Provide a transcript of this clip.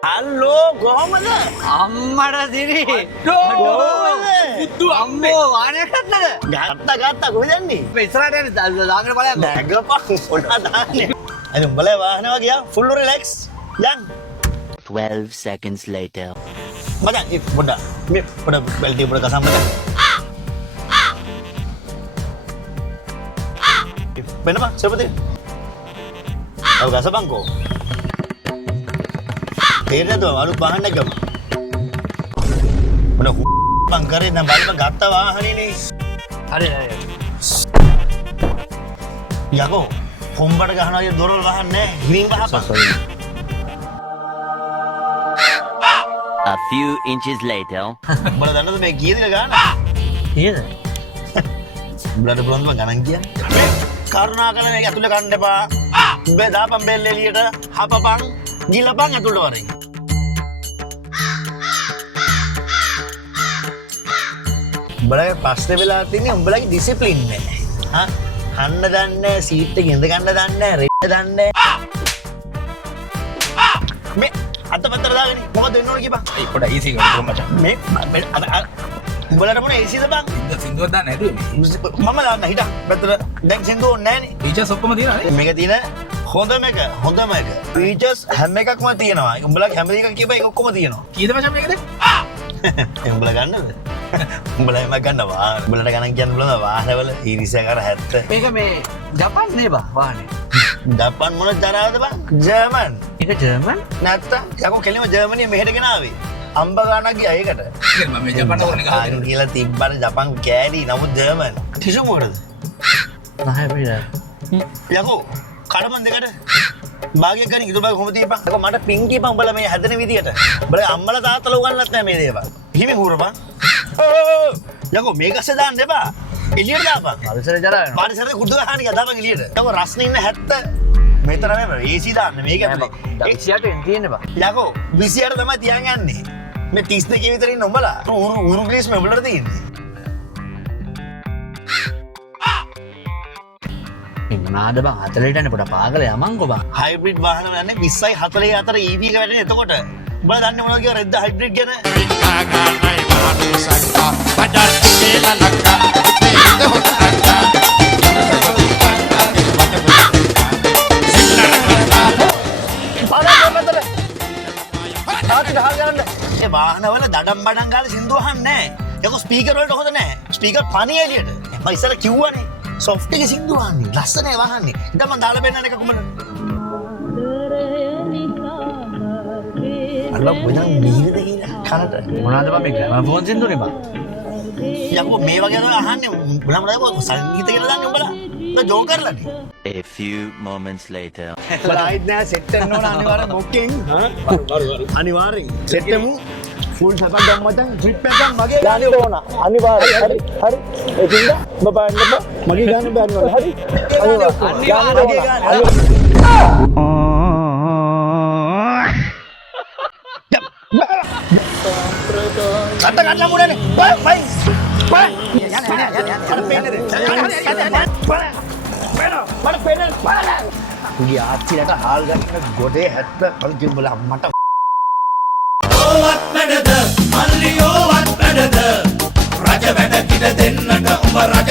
Hello කොහමද? අම්මට දිරි. කොහමද? අම්මෝ වාහනයක් ගත්තද? ගත්තා කොහෙද යන්නේ? මේ ඉස්සරහට යන්නේ දාගෙන බලයන්කෝ. නැගපන් පොඩා දාන්නේ. අද උඹලා වාහනේ වගේ ෆුල් රිලැක්ස්. යන්. 12 seconds later. මචං පොඩා මේ පොඩා බෙල්ටි පොඩා කසම් මචං. වෙනම සෙපතේ. ඔව් ගසපන්කෝ. තේරෙනවද අලුත් වාහනයක් ගම. මොන බං කරේ නම් බලපන් ගත්ත වාහනේනේ. හරි. යකෝ පොම්බට ගහනවා කිය දොරවල් වහන්නේ නැහැ. හිරින් වහපන්. A few inches later. උඹලා දන්නවද මේ කීයද ගාන? කීයද? උඹලට බලන්න බං ගණන් කියන්නේ. කරුණාකරලා මේක ඇතුලේ ගන්න එපා. උඹේ දාපන් බෙල් එළියට හපපන් ගිලපන් ඇතුලට වරේ. උඹලගේ ප්‍රශ්නේ වෙලා තින්නේ උඹලගේ ඩිසිප්ලින් නැහැ. හා කන්න දන්නේ නැහැ, සීට් එකේ ඉඳ ගන්න දන්නේ නැහැ, රෙඩ් දන්නේ නැහැ. මේ අතපතර දාගෙන මොකද වෙන්න ඕන කියපන්. ඒ පොඩ ඊසි කරමු මචං. මේ උඹලට මොන ඒසිද බං? සින්දුවක් දාන්න හැදුවේ මේ. මම දාන්න හිටන්. පැත්තට දැන් සින්දුව ඕනේ නැහනේ. ෆීචර්ස් ඔක්කොම තියෙනවා නේ. මේක තියෙන හොඳම එක. ෆීචර්ස් හැම එකක්ම තියෙනවා. උඹලා කැමති එක කියපන් ඒක ඔක්කොම තියෙනවා. කීයද මචං මේකද? උඹලා ගන්නද? උඹලා එම ගන්නවා. උඹලට ගණන් කියන්න බලන්න වාහනවල ඊරිසියාකාර 70. මේක මේ ජපන් නේ බා වාහනේ. ජපාන් මොන දරාවද බං? ජර්මන්. ඒක ජර්මන්? නැත්තම් යකෝ කෙලිම ජර්මනිය මෙහෙට ගෙන ආවේ. අම්බ ගානක් ගියා ඒකට. මම මේ ජපාන ඕනේ ගහලා අන් කියලා තිබ්බට ජපන් කෑලි නමුත් ජර්මන්. කිසු මොකටද? නැහැ බිලා. යකෝ කඩමන් දෙකට භාගයක් ගන්න ඉතුරු භාග කොහොමද දීපන්? යකෝ මට පින් කියපන් උඹලා මේ හැදෙන විදියට. උඹලා අම්මලා තාත්තලා උගන්වන්නත් නැහැ මේ දේවල්. හිමි හුරපන්. යකෝ මේකස්සේ දාන්න එපා. එළියට දාපන්. පරිසරේ ජරා වෙනවා. පරිසරේ කුඩු ගහන්න ගියා දාපන් එළියට. යකෝ රස්නේ ඉන්න 70 මෙතන මේ AC දාන්න මේක ඇතුලේ. 28 එන් තියෙන්නේ බා. යකෝ 28 තමයි තියන් යන්නේ. මේ 32 විතර ඉන්න උඹලා. උරු ග්‍රීස් මේ උඹලට තියෙන්නේ. මොනාද බං 40ට යන්නේ පොඩ පාගල යමන්කෝ බං. හයිබ්‍රිඩ් වාහන යන්නේ 20යි 40 අතර EV එක වැඩනේ එතකොට. උඹලා දන්නේ මොනවද කියලා රෙද්ද හයිබ්‍රිඩ් ගැන? ඒ වාහනවල දඩම් බඩම් ගාලා සින්දු අහන්නේ නැහැ. යකෝ ස්පීකර් වලට හොඳ නැහැ. ස්පීකර් පණිය එළියට. මම ඉස්සර කිව්වනේ. සොෆ්ට් එකේ සින්දු අහන්නේ. ලස්සනයි වහන්නේ. ඉතින් මම දාලා පෙන්නන එක කොහමද? අල්ලා බුදන් මිහිරද කියලා කනට. මොනාද බං මේ ග්‍රැමෆෝන් සින්දුනේ බං. යකෝ මේ වගේ තමයි අහන්නේ. උඹලා මොනවද සංගීත කියලා දන්නේ උඹලා? උඹ ජෝ කරලානේ. A few moments later. Light නෑ සෙට් වෙන්න ඕන අනිවාර්යෙන් මොකෙන් අනිවාර්යෙන් සෙට් වෙමු ෆුල් සතක් ගමු මචං ට්‍රිප් එකක් මගේ ගානේ ඕන අනිවාර්යෙන් හරි ඒකින්ද බබා එන්න මගේ ගානේ බෑ අනිවාර්යෙන් හරි අනිවාර්යෙන් අත ගන්න මුරනේ බයි මට පේන්නේ උගේ ආච්චිලට හාල් ගන්න ගොඩේ 70 කල්කින් බල අම්මට ඕවත් වැඩද මල්ලියෝවත් වැඩද රජ වැඩ කිඩ දෙන්නට උඹ රජ